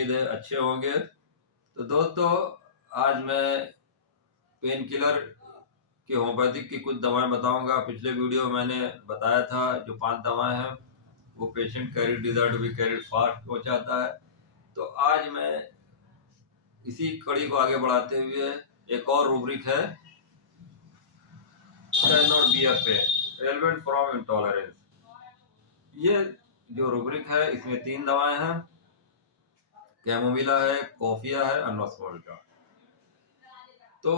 उम्मीद है अच्छे होंगे। तो दोस्तों, आज मैं पेन किलर की होम्योपैथिक की कुछ दवाएं बताऊंगा। पिछले वीडियो में मैंने बताया था जो 5 दवाएं हैं वो patient carried desire to be carried fast पहुंचाता है। तो आज मैं इसी कड़ी को आगे बढ़ाते हुए एक और रूब्रिक है, can not bear pain element from intolerance. ये जो रूब्रिक है इसमें 3 दवाएं हैं, कैमोमिला है, कॉफिया है, अनोस्मोल्टा। तो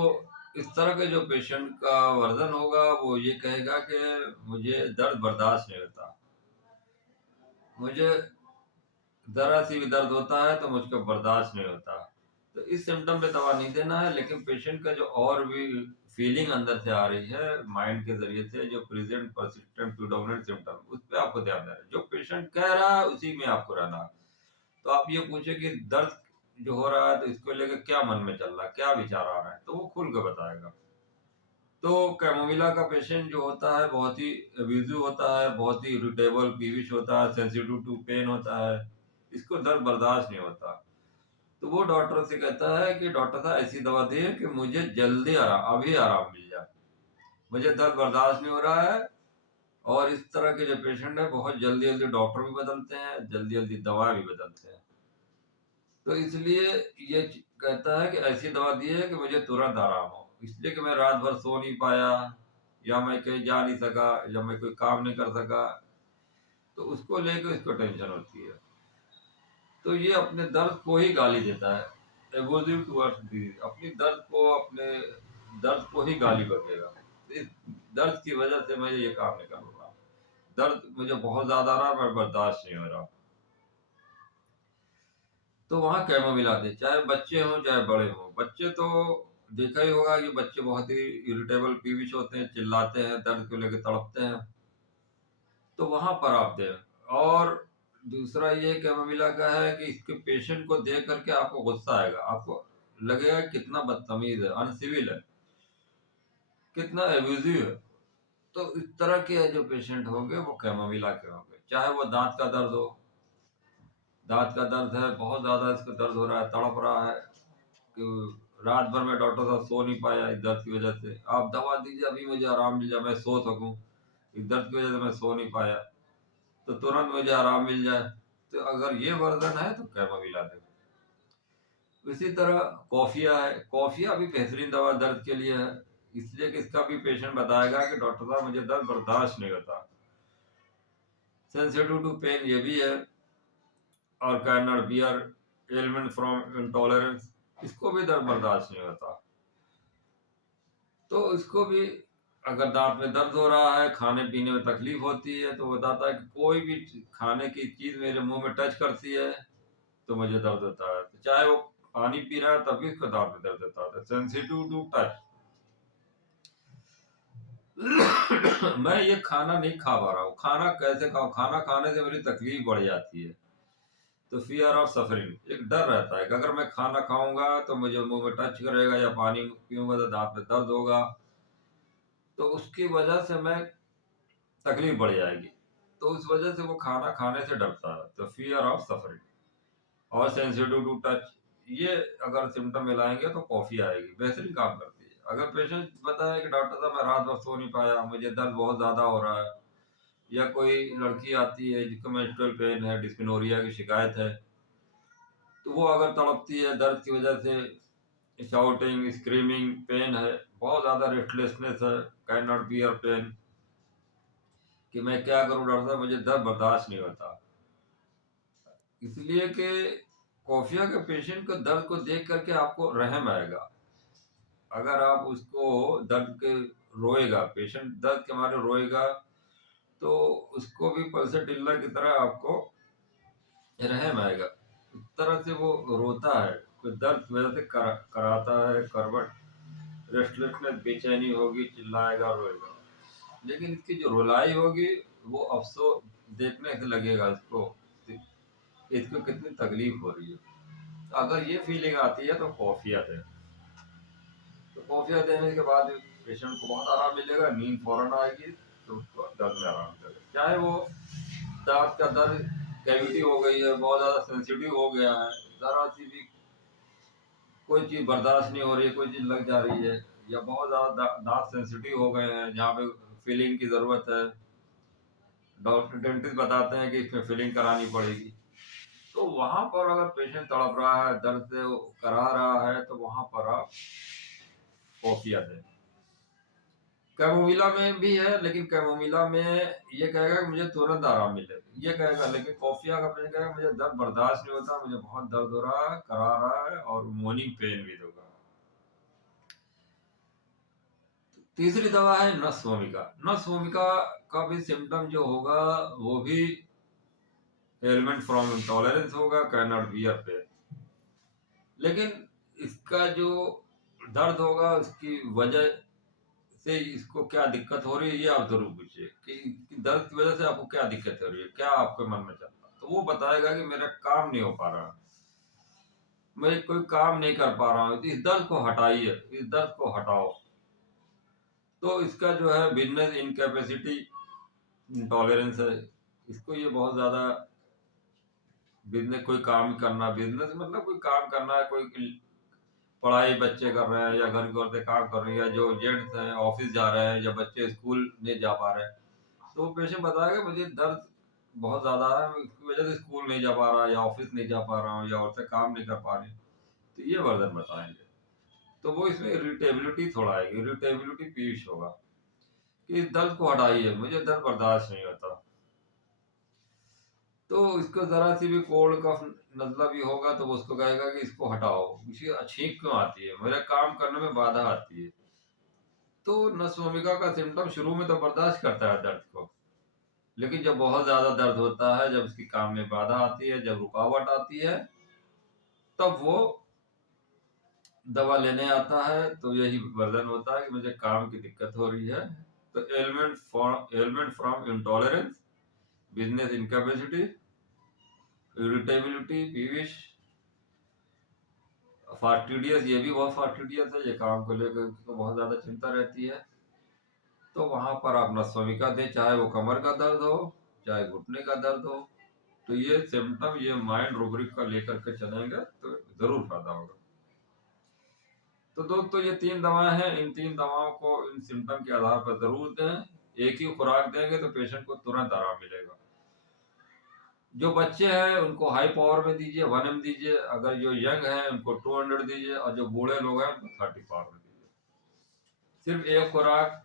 इस तरह के जो पेशेंट का वर्जन होगा वो ये कहेगा कि मुझे दर्द बर्दाश्त नहीं होता, मुझे जरा सी भी दर्द होता है तो मुझको बर्दाश्त नहीं होता। तो इस सिम्टम पे दवा नहीं देना है, लेकिन पेशेंट का जो और भी फीलिंग अंदर से आ रही है माइंड के जरिए से, जो प्रेजेंट परसिस्टेंट प्रीडोमिनेंट सिम्टम, उस पर आपको ध्यान देना है। जो पेशेंट कह रहा है उसी में आपको रहना है। तो आप ये पूछे कि दर्द जो हो रहा है तो इसको लेकर क्या मन में चल रहा है, क्या विचार आ रहा है, तो वो खुल के बताएगा। तो कैमोमिला का पेशेंट जो होता है बहुत ही अब्यूजिव होता है, बहुत ही इरिटेबल पीविश होता है, सेंसिटिव टू पेन होता है, इसको दर्द बर्दाश्त नहीं होता। तो वो डॉक्टर से कहता है कि डॉक्टर साहब ऐसी दवा दिए कि मुझे जल्दी आराम, अभी आराम मिल जाए, मुझे दर्द बर्दाश्त नहीं हो रहा है। और इस तरह के जो पेशेंट है बहुत जल्दी जल्दी डॉक्टर भी बदलते हैं, जल्दी जल्दी दवा भी बदलते हैं। तो इसलिए ये कहता है कि ऐसी दवा दी है कि मुझे तुरंत आराम हो, इसलिए कि मैं रात भर सो नहीं पाया, या मैं कहीं जा नहीं सका, या मैं कोई काम नहीं कर सका, तो उसको लेकर इसको टेंशन होती है। तो ये अपने दर्द को ही गाली देता है, एबोजिव टुवर्ड्स डिजीज, अपनी दर्द को, अपने दर्द को ही गाली बकेगा। इस दर्द की वजह से मैं ये काम नहीं कर रहा, दर्द मुझे बहुत ज्यादा रहा, मैं बर्दाश्त नहीं हो रहा। तो वहाँ कैमोमिला दे, चाहे बच्चे हों चाहे बड़े हों। बच्चे तो देखा ही होगा कि बच्चे बहुत ही इरिटेबल पीविश होते हैं, चिल्लाते हैं, दर्द को लेकर तड़पते हैं, तो वहां पर आप दें। और दूसरा ये कैमोमिला का है कि इसके पेशेंट को देख करके आपको गुस्सा आएगा, आपको लगेगा कितना बदतमीज है, अनसिविल है, कितना एब्यूजिव है। तो इस तरह के जो पेशेंट होंगे वो कैमोमिला के होंगे। चाहे वो दांत का दर्द हो, दांत का दर्द है, बहुत ज्यादा इसको दर्द हो रहा है, तड़प रहा है कि रात भर में डॉक्टर साहब सो नहीं पाया इस दर्द की वजह से, आप दवा दीजिए अभी मुझे आराम मिल जाए, मैं सो सकूं, इस दर्द की वजह से मैं सो नहीं पाया, तो तुरंत मुझे आराम मिल जाए। तो अगर ये वर्जन है तो कैमोमिला दे। इसी तरह कॉफिया है, कॉफिया भी बेहतरीन दवा दर्द के लिए है, इसलिए कि इसका भी पेशेंट बताएगा कि डॉक्टर साहब मुझे दर्द बर्दाश्त नहीं होता, सेंसिटिव टू पेन ये भी है, और can not beer element from intolerance, इसको भी दर्द बर्दाश्त नहीं होता। तो इसको भी, अगर दांत में दर्द हो रहा है, खाने पीने में तकलीफ होती है, तो बताता है कि कोई भी खाने की चीज मेरे मुंह में टच करती है तो मुझे दर्द होता है, तो चाहे वो पानी पी रहा है तब भी उसको दांत में दर्द होता है, सेंसिटिव टू टच। मैं ये खाना नहीं खा पा रहा हूँ, खाना कैसे खाऊं, खाना खाने से मेरी तकलीफ बढ़ जाती है। तो फियर ऑफ सफरिंग, एक डर रहता है कि अगर मैं खाना खाऊंगा तो मुझे मुंह में टच करेगा, या पानी पीऊंगा तो दांत में दर्द होगा, तो उसकी वजह से मैं तकलीफ बढ़ जाएगी। तो उस वजह से वो खाना खाने से डरता है, तो फियर ऑफ सफरिंग। और सेंसिटिव टू टच, ये अगर सिम्टम मिलाएंगे तो कॉफी आएगी, बेहतरीन काम करती है। अगर पेशेंट बताए कि डॉक्टर साहब मैं रात भर सो नहीं पाया, मुझे दर्द बहुत ज्यादा हो रहा है, या कोई लड़की आती है जिसको मेंस्ट्रुअल पेन है, डिस्मेनोरिया की शिकायत है, तो वो अगर तड़पती है दर्द की वजह से, शाउटिंग, स्क्रीमिंग, पेन है, बहुत ज्यादा रेस्टलेसनेस है, कैन नॉट बियर पेन, कि मैं क्या करूं डॉक्टर साहब मुझे दर्द बर्दाश्त नहीं होता। इसलिए कि कॉफिया के पेशेंट को दर्द को देख करके आपको रहम आएगा। अगर आप उसको दर्द के रोएगा, पेशेंट दर्द के मारे रोएगा, तो उसको भी पल्सर टिल्ला की तरह आपको रहम आएगा। इस तरह से वो रोता है, कोई दर्द की वजह से कराता है करवट, रेस्टलेसनेस, बेचैनी होगी, चिल्लाएगा, रोएगा। लेकिन इसकी जो रुलाई होगी वो अफसोस देखने से लगेगा इसको, इसको कितनी तकलीफ हो रही है। तो अगर ये फीलिंग आती है तो कॉफिया दें। तो कॉफिया देने के बाद पेशेंट को बहुत आराम मिलेगा, नींद फौरन आएगी, तो उसको दर्द में आराम मिलेगा। चाहे वो दांत का दर्द कैविटी हो गई है, बहुत ज़्यादा सेंसिटिव हो गया है, जरा सी भी कोई चीज बर्दाश्त नहीं हो रही है, कोई चीज लग जा रही है, या बहुत ज्यादा दांत सेंसिटिव हो गए हैं जहाँ पे फिलिंग की जरूरत है, डॉक्टर डेंटिस्ट बताते हैं कि इसमें फिलिंग करानी पड़ेगी, तो वहां पर अगर पेशेंट तड़प रहा है, दर्द से वो करा रहा है, तो वहां पर आप कॉफिया दें। कैमोमिला में भी है, लेकिन कैमोमिला में ये कहेगा कि मुझे तुरंत आराम मिले, ये कहेगा, लेकिन कॉफिया का पेशेंट कहेगा मुझे दर्द बर्दाश्त नहीं होता, मुझे बहुत दर्द हो रहा है, करा रहा है, और मॉर्निंग पेन भी होगा। तीसरी दवा है नस भूमिका। नस भूमिका का भी सिम्टम जो होगा वो भी एलिमेंट फ्रॉम इंटॉलरेंस होगा, कैन नॉट बियर पेन, लेकिन इसका जो दर्द होगा उसकी वजह से इसको क्या दिक्कत हो रही है ये आप जरूर पूछिए कि दर्द की वजह से आपको क्या दिक्कत हो रही है, क्या आपके मन में चल रहा है, तो वो बताएगा कि मेरा काम नहीं हो पा रहा, मैं कोई काम नहीं कर पा रहा हूँ, इस दर्द को हटाइए, इस दर्द को हटाओ। तो इसका जो है बिजनेस इनकैपेसिटी इंटॉलरेंस है, इसको ये बहुत ज्यादा बिजनेस कोई काम करना, बिजनेस मतलब कोई काम करना है, कोई पढ़ाई बच्चे कर रहे हैं या घर की औरतें काम कर रही है, जो जेंट्स हैं ऑफिस जा रहे हैं या बच्चे स्कूल नहीं जा पा रहे हैं, तो पेशेंट बताएगा मुझे दर्द बहुत ज्यादा है, मैं इसकी वजह से स्कूल नहीं जा पा रहा या ऑफिस नहीं जा पा रहा हूँ या औरतें काम नहीं कर पा रही, तो ये वर्जन बताएंगे। तो वो इसमें इरिटेबिलिटी थोड़ा आएगी, इरिटेबिलिटी पीछ होगा कि इस दर्द को हटाइए, मुझे दर्द बर्दाश्त नहीं होता। तो इसको जरा सी भी कोल्ड कफ नजला भी होगा तो वो उसको कहेगा कि इसको हटाओ, इसी छींक क्यों आती है, मेरे काम करने में बाधा आती है। तो नस भूमिका का सिम्टम शुरू में तो बर्दाश्त करता है दर्द को, लेकिन जब बहुत ज्यादा दर्द होता है, जब उसकी काम में बाधा आती है, जब रुकावट आती है, तब वो दवा लेने आता है, तो यही वर्जन होता है कि मुझे काम की दिक्कत हो रही है। तो element from intolerance, business incapacity, irritability, peevish, fastidious, ये भी बहुत फास्टिडियस है, ये काम को लेकर तो बहुत ज्यादा चिंता रहती है। तो वहां पर आप नसोमिका दें, चाहे वो कमर का दर्द हो, चाहे घुटने का दर्द हो, तो ये सिम्टम, ये माइंड रूब्रिक का लेकर के चलेंगे तो जरूर फायदा होगा। तो दोस्तों ये 3 दवाएं हैं, इन 3 दवाओं को इन सिम्टम के आधार पर जरूर दें। एक ही खुराक देंगे तो पेशेंट को तुरंत आराम मिलेगा। जो बच्चे हैं उनको हाई पावर में दीजिए, 1 ml दीजिए, अगर जो यंग है उनको 200 दीजिए, और जो बूढ़े लोग हैं उनको 30 पावर में दीजिए। सिर्फ एक खुराक,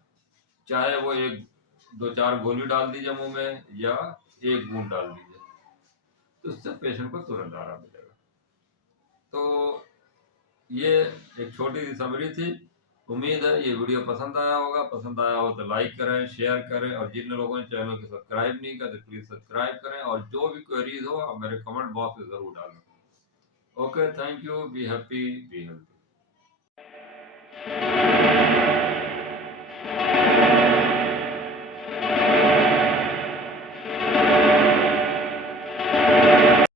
चाहे वो एक 2-4 गोली डाल दीजिए मुंह में या एक बूंद डाल दीजिए, तो उससे पेशेंट को तुरंत आराम मिलेगा। तो ये एक छोटी सी समरी थी। उम्मीद है ये वीडियो पसंद आया होगा, पसंद आया हो तो लाइक करें, शेयर करें, और जिन लोगों ने चैनल को सब्सक्राइब नहीं किया तो प्लीज सब्सक्राइब करें, और जो भी क्वेरीज हो आप मेरे कमेंट बॉक्स में जरूर डालें। Okay, thank you, be happy, be healthy.